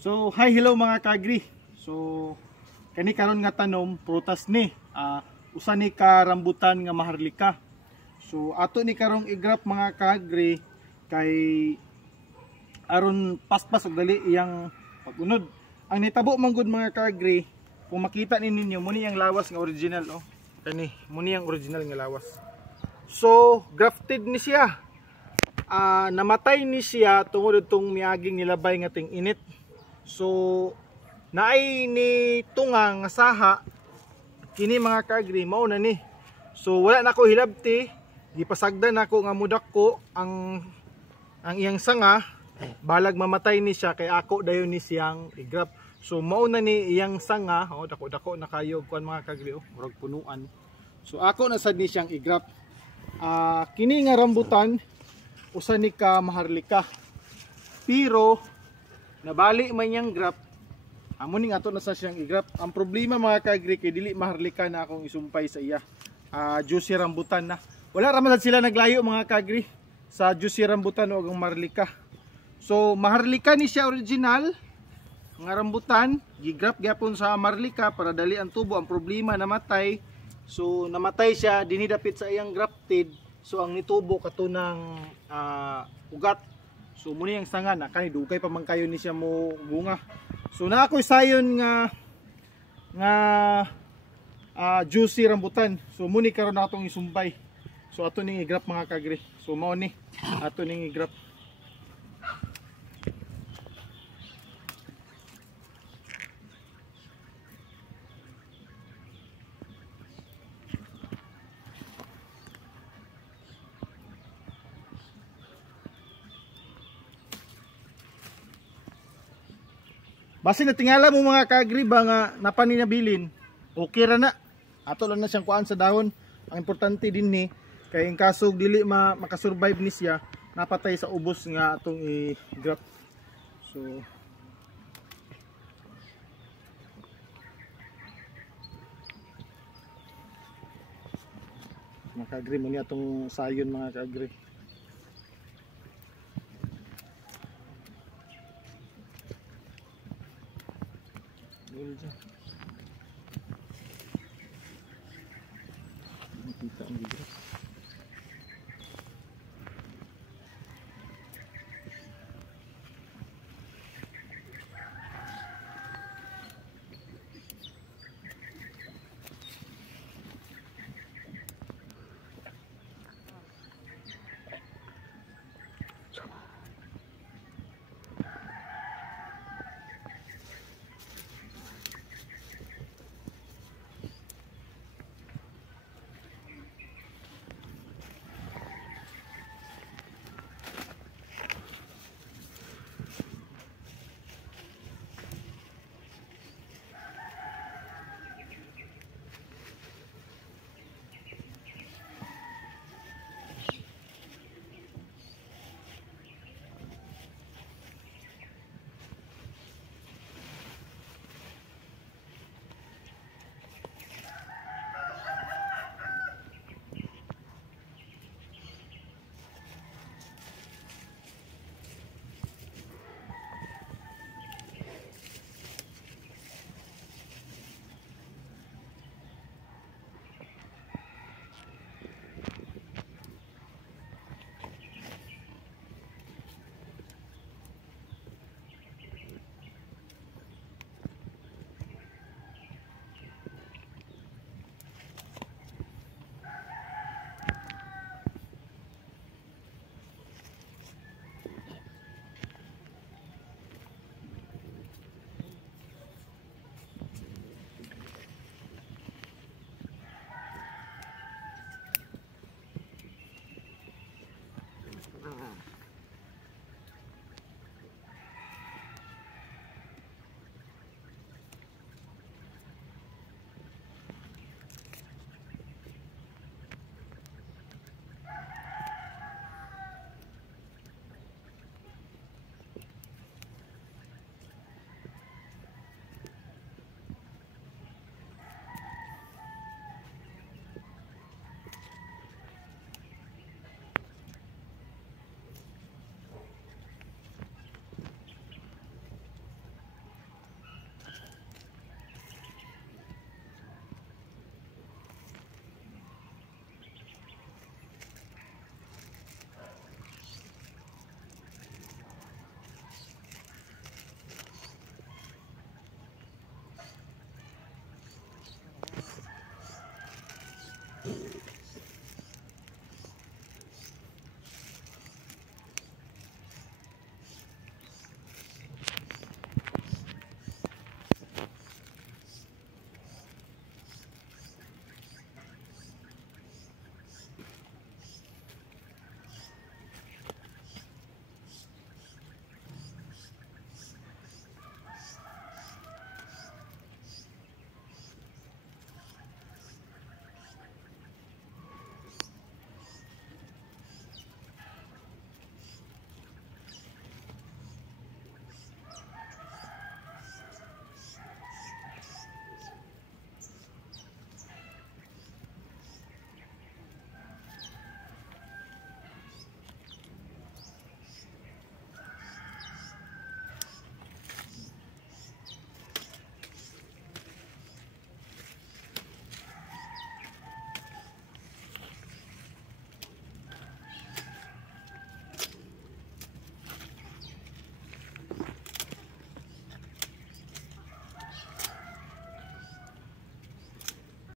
So, hi, hello mga kaagri. So, kani karon nga tanom prutas ni. Usa ni ka rambutan nga maharlika. So, ato ni karong igrap mga kaagri kay aron paspas og dali iyang pagunod. Ang nitabo man gud mga kaagri, kung makita ninyo muni ang lawas nga original oh. Kani, muni ang original nga lawas. So, grafted ni siya. Namatay ni siya tungod itong miaging nilabay nga ting init. So naay ni tunga nga saha kini mga kaagri mao na ni. So wala na ko hilabti, gipasagdan nako nga mudak ko ang iyang sanga balag mamatay ni siya kay ako dayon ni siyang igrap. So mao na ni iyang sanga, dako-dako na kayo kuan mga kaagri murag punuan. So ako na sad ni siyang igrap. Kini nga rambutan usa ni ka maharlika. Pero nabali man yang grap, amo ning ato na sa siyang igrap. Ang problema mga kaagri kay dili maharlika na akong isumpay sa iya. Juicy rambutan na. Wala ra man sila naglayo mga kaagri sa juicy rambutan o ang maharlika. So maharlika ni siya original nga rambutan, gigrap gyapon sa maharlika para dali ang tubo. Ang problema namatay. So namatay siya dinidapit sa iyang grafted. So ang nitubo katunang ugat. So muni ang sanga na kani dugay pa man kayo ni siya mo bunga. So na ako'y sayon nga juicy rambutan. So muni karon na atong isumpay. So ato ning igrap mga kaagri. So mao ni ato ning igrap. Basi natingala mo mga kaagri ba nga napaninabilin, okay ra na. Ato lang na siyang kuan sa dahon. Ang importante din ni kay in kasog dili makasurvive ni siya, napatay sa ubos nga atong i-grap. So mga kaagri mo ni atong sayon mga kaagri. Dyan.